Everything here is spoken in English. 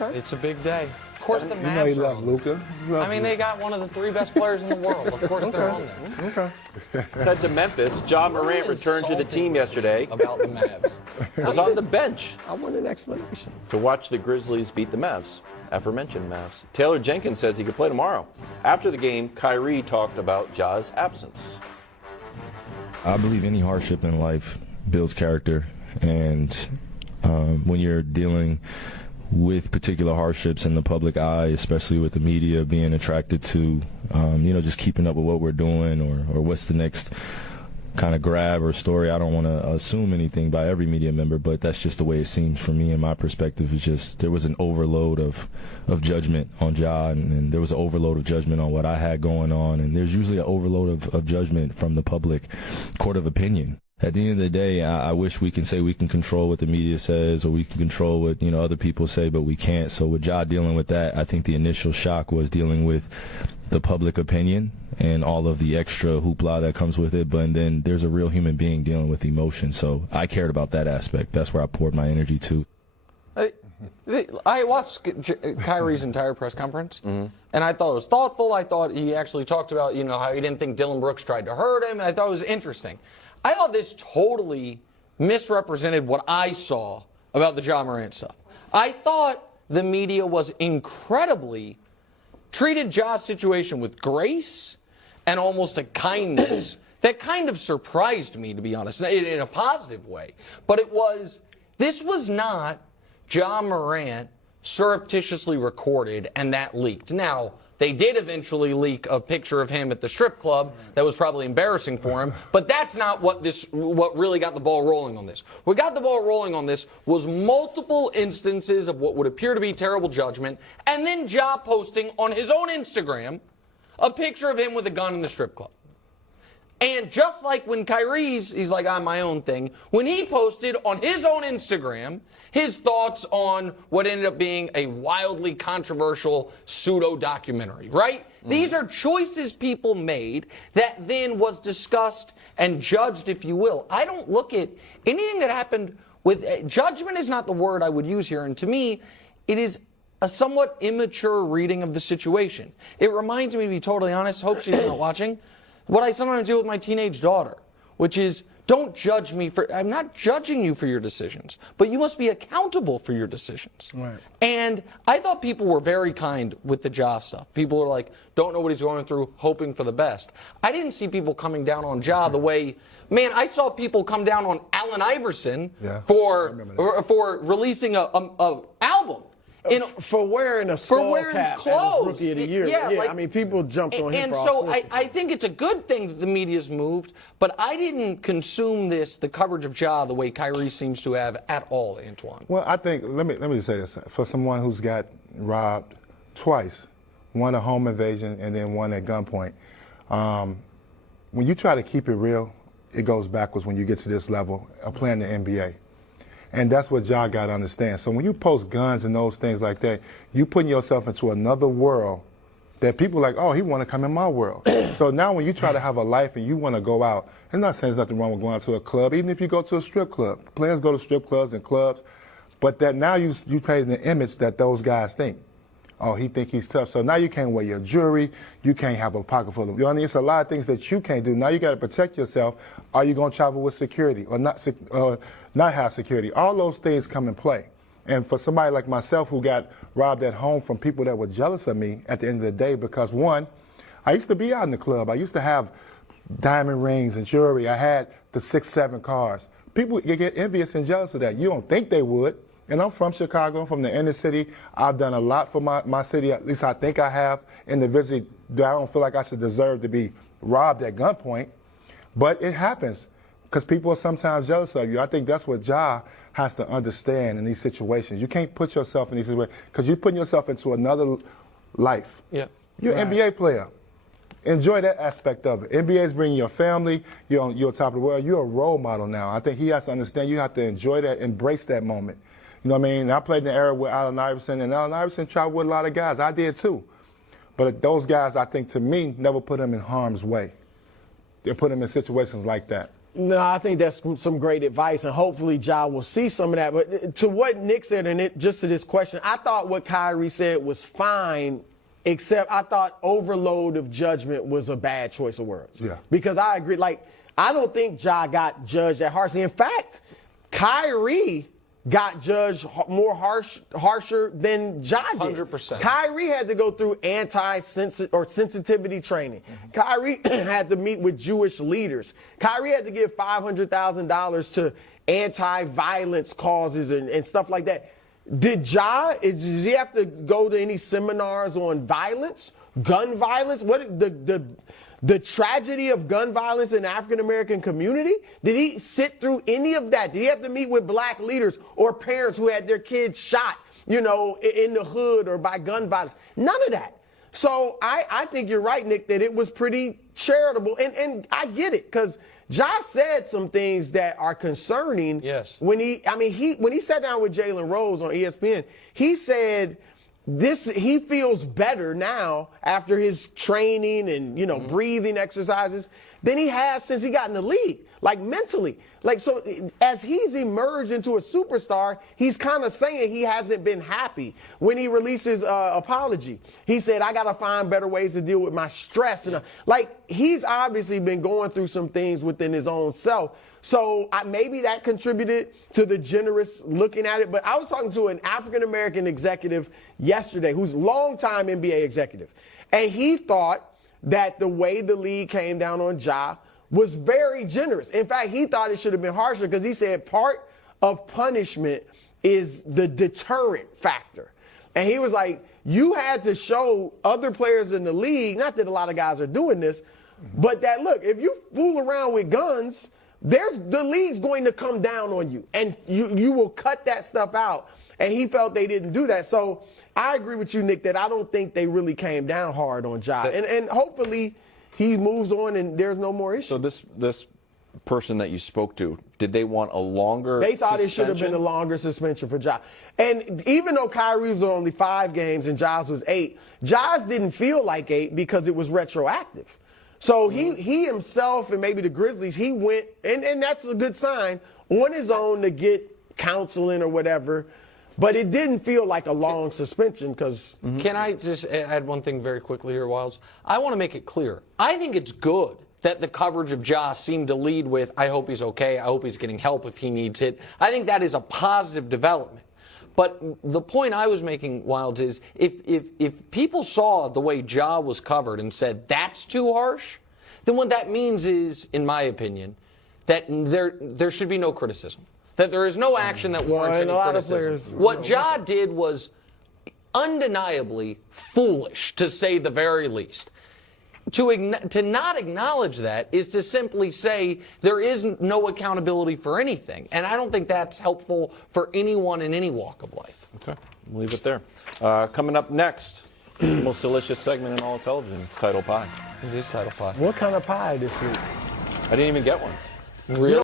Okay. It's a big day. Of course, the You know he Mavs are love on there. Luka. I mean, they got one of the 3 best players in the world. Of course, they're on there. Okay. Head to Memphis. Ja Morant returned to the team yesterday. About the Mavs. Was on the bench I want an explanation. to watch the Grizzlies beat the Mavs. Aforementioned Mavs. Taylor Jenkins says he could play tomorrow. After the game, Kyrie talked about Ja's absence. I believe any hardship in life builds character, and when you're dealing with particular hardships in the public eye, especially with the media being attracted to, just keeping up with what we're doing or what's the next kind of grab or story. I don't want to assume anything by every media member, but that's just the way it seems for me. And my perspective is just there was an overload of judgment on Ja, and there was an overload of judgment on what I had going on. And there's usually an overload of judgment from the public court of opinion. At the end of the day, I wish we can say we can control what the media says or we can control what, other people say, but we can't. So with Ja dealing with that, I think the initial shock was dealing with the public opinion and all of the extra hoopla that comes with it. But then there's a real human being dealing with emotion. So I cared about that aspect. That's where I poured my energy to. I watched Kyrie's entire press conference, and I thought it was thoughtful. I thought he actually talked about, how he didn't think Dylan Brooks tried to hurt him. I thought it was interesting. I thought this totally misrepresented what I saw about the Ja Morant stuff. I thought the media was incredibly treated Ja's situation with grace and almost a kindness that kind of surprised me, to be honest, in a positive way. But this was not Ja Morant surreptitiously recorded and that leaked. Now, they did eventually leak a picture of him at the strip club that was probably embarrassing for him, but that's not what really got the ball rolling on this. What got the ball rolling on this was multiple instances of what would appear to be terrible judgment, and then Ja posting on his own Instagram a picture of him with a gun in the strip club. And just like when he's like, I'm my own thing, when he posted on his own Instagram his thoughts on what ended up being a wildly controversial pseudo-documentary, right? These are choices people made that then was discussed and judged, if you will. I don't look at anything that happened with judgment is not the word I would use here, and to me, it is a somewhat immature reading of the situation. It reminds me, to be totally honest, hope she's not watching, what I sometimes do with my teenage daughter, which is, don't judge me I'm not judging you for your decisions, but you must be accountable for your decisions. Right. And I thought people were very kind with the Ja stuff. People were like, don't know what he's going through, hoping for the best. I didn't see people coming down on Ja the way, man, I saw people come down on Allen Iverson for releasing a album. For wearing a skull cap clothes. as Rookie of the Year. I mean, people jumped on him and for so all sorts of I think it's a good thing that the media's moved, but I didn't consume the coverage of Ja the way Kyrie seems to have at all, Antoine. Well, I think, let me just say this. For someone who's got robbed twice, one a home invasion and then one at gunpoint, when you try to keep it real, it goes backwards when you get to this level of playing the NBA. And that's what Ja got to understand. So when you post guns and those things like that, you putting yourself into another world that people are like, oh, he want to come in my world. So now when you try to have a life and you want to go out, I'm not saying there's nothing wrong with going out to a club, even if you go to a strip club. Players go to strip clubs and clubs, but that now you pay the image that those guys think. Oh, he think he's tough. So now you can't wear your jewelry. You can't have a pocket full of, you know what I mean? It's a lot of things that you can't do. Now you got to protect yourself. Are you going to travel with security or not have security? All those things come in play. And for somebody like myself who got robbed at home from people that were jealous of me at the end of the day, because one, I used to be out in the club. I used to have diamond rings and jewelry. I had the 6, 7 cars. People get envious and jealous of that. You don't think they would. And I'm from Chicago, I'm from the inner city. I've done a lot for my city, at least I think I have, individually. I don't feel like I should deserve to be robbed at gunpoint. But it happens because people are sometimes jealous of you. I think that's what Ja has to understand in these situations. You can't put yourself in these situations because you're putting yourself into another life. Yeah. You're an NBA player. Enjoy that aspect of it. NBA is bringing your family. You're on top of the world. You're a role model now. I think he has to understand you have to enjoy that, embrace that moment. You know what I mean? I played in the era with Allen Iverson, and Allen Iverson traveled with a lot of guys. I did too. But those guys, I think, to me, never put him in harm's way. They put him in situations like that. No, I think that's some great advice, and hopefully Ja will see some of that. But to what Nick said, and just to this question, I thought what Kyrie said was fine, except I thought overload of judgment was a bad choice of words. Yeah. Because I agree. Like, I don't think Ja got judged that harshly. In fact, Kyrie got judged more harsher than Ja did. 100%. Kyrie had to go through sensitivity training. Mm-hmm. Kyrie had to meet with Jewish leaders. Kyrie had to give $500,000 to anti-violence causes and stuff like that. Does he have to go to any seminars on violence, gun violence? What the tragedy of gun violence in the African-American community? Did he sit through any of that? Did he have to meet with black leaders or parents who had their kids shot, in the hood or by gun violence? None of that. So I think you're right, Nick, that it was pretty charitable. And I get it, because Ja said some things that are concerning. Yes. When he sat down with Jalen Rose on ESPN, he said he feels better now after his training and, breathing exercises than he has since he got in the league, like mentally. Like, so as he's emerged into a superstar, he's kind of saying he hasn't been happy. When he released his apology, he said, I got to find better ways to deal with my stress. And he's obviously been going through some things within his own self. So maybe that contributed to the generous looking at it. But I was talking to an African-American executive yesterday who's a longtime NBA executive. And he thought that the way the league came down on Ja was very generous. In fact, he thought it should have been harsher, because he said part of punishment is the deterrent factor. And he was like, you had to show other players in the league, not that a lot of guys are doing this, but that, look, if you fool around with guns, the league's going to come down on you, and you will cut that stuff out. And he felt they didn't do that. So I agree with you, Nick, that I don't think they really came down hard on Ja. And hopefully he moves on and there's no more issue. So this person that you spoke to, did they want a longer They thought suspension? it should have been a longer suspension for Ja. And even though Kyrie was only 5 games and Ja's was 8, Ja's didn't feel like 8 because it was retroactive. So he himself, and maybe the Grizzlies, he went, and that's a good sign, on his own to get counseling or whatever. But it didn't feel like a long suspension because... Can I just add one thing very quickly here, Wilds? I want to make it clear. I think it's good that the coverage of Ja seemed to lead with, I hope he's okay, I hope he's getting help if he needs it. I think that is a positive development. But the point I was making, Wilds, is if people saw the way Ja was covered and said that's too harsh, then what that means is, in my opinion, that there should be no criticism. That there is no action that warrants any criticism. What Ja did was undeniably foolish, to say the very least. To not acknowledge that is to simply say there is no accountability for anything. And I don't think that's helpful for anyone in any walk of life. Okay, we'll leave it there. Coming up next, the most delicious segment in all of television. It's Title Pie. It is Title Pie. What kind of pie this week? I didn't even get one. Really?